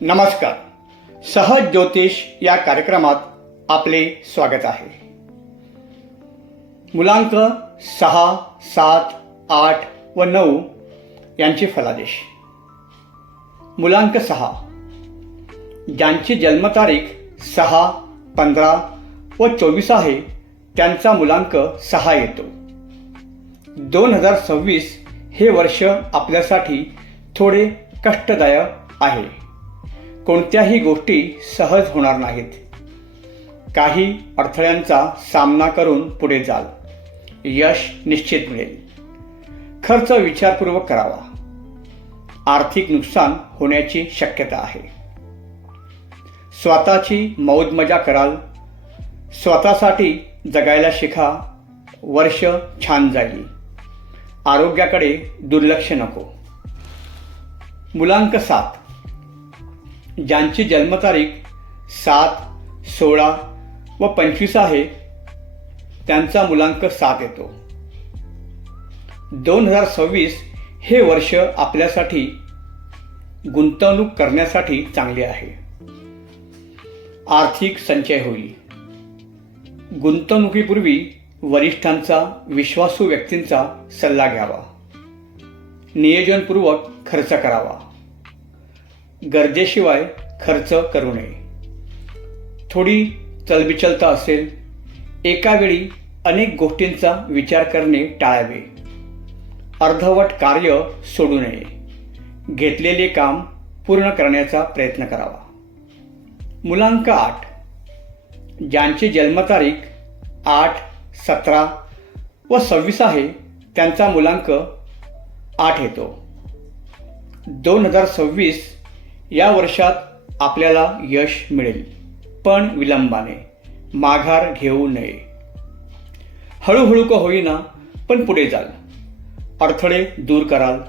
नमस्कार. सहज ज्योतिष या कार्यक्रमात आपले स्वागत आहे. मुलांक 6, 7, 8 व 9 यांची फलादेश. मुलांक 6 ज्यांची जन्मतारीख 6, 15 व 24 आहे त्यांचा मुलांक 6 येतो. 2026 हे वर्ष आपल्यासाठी थोडे कष्टदायक आहे. कोणत्याही गोष्टी सहज होणार नाहीत. काही अडथळ्यांचा सामना करून पुढे जाल. यश निश्चित मिळेल. खर्च विचारपूर्वक करावा. आर्थिक नुकसान होण्याची शक्यता आहे. स्वतःची मौज मजा कराल. स्वतःसाठी जगायला शिका. वर्ष छान जाईल. आरोग्याकडे दुर्लक्ष नको. मुलांक 7 ज्यांची जन्मतारीख 7, 16 व 25 आहे त्यांचा मुलांक 7 येतो. 2026 हे वर्ष आपल्यासाठी गुंतवणूक करण्यासाठी चांगले आहे. आर्थिक संचय होईल. गुंतवणुकीपूर्वी वरिष्ठांचा, विश्वासू व्यक्तींचा सल्ला घ्यावा. नियोजनपूर्वक खर्च करावा. गरजेशिवाय खर्च करू नये. थोडी चलबिचलता असेल. एका वेळी अनेक गोष्टींचा विचार करणे टाळावे. अर्धवट कार्य सोडू नये. घेतलेले काम पूर्ण करण्याचा प्रयत्न करावा. मुलांक 8 ज्यांची जन्मतारीख 8, 17 व 26 आहे त्यांचा मुलांक 8 येतो. 2026 या वर्षात आपल्याला यश मिळेल, पण विलंबाने. माघार घेऊ नये. हळूहळू का होईना पण पुढे जाल. अडथळे दूर कराल.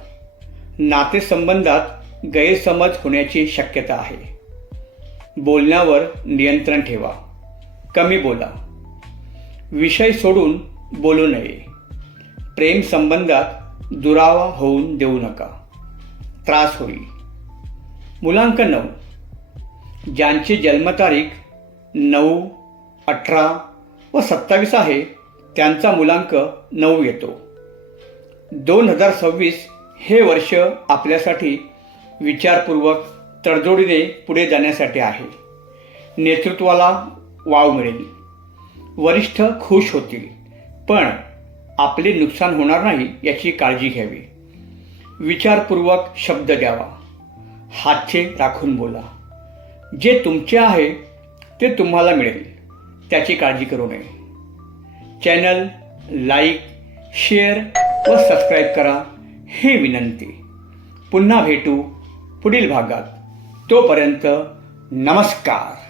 नातेसंबंधात गैरसमज होण्याची शक्यता आहे. बोलण्यावर नियंत्रण ठेवा. कमी बोला. विषय सोडून बोलू नये. प्रेम संबंधात दुरावा होऊन देऊ नका. त्रास होईल. मुलांक 9 ज्यांची जन्मतारीख 9, 18 व 27 आहे त्यांचा मुलांक 9 येतो. 2026 हे वर्ष आपल्यासाठी विचारपूर्वक तडजोडीने पुढे जाण्यासाठी आहे. नेतृत्वाला वाव मिळेल. वरिष्ठ खुश होतील, पण आपले नुकसान होणार नाही याची काळजी घ्यावी. विचारपूर्वक शब्द द्यावा. हातचे राखून बोला. जे तुमचे आहे ते तुम्हाला मिळेल, त्याची काळजी करू नये. चॅनल लाईक, शेअर व सबस्क्राईब करा ही विनंती. पुन्हा भेटू पुढील भागात. तोपर्यंत नमस्कार.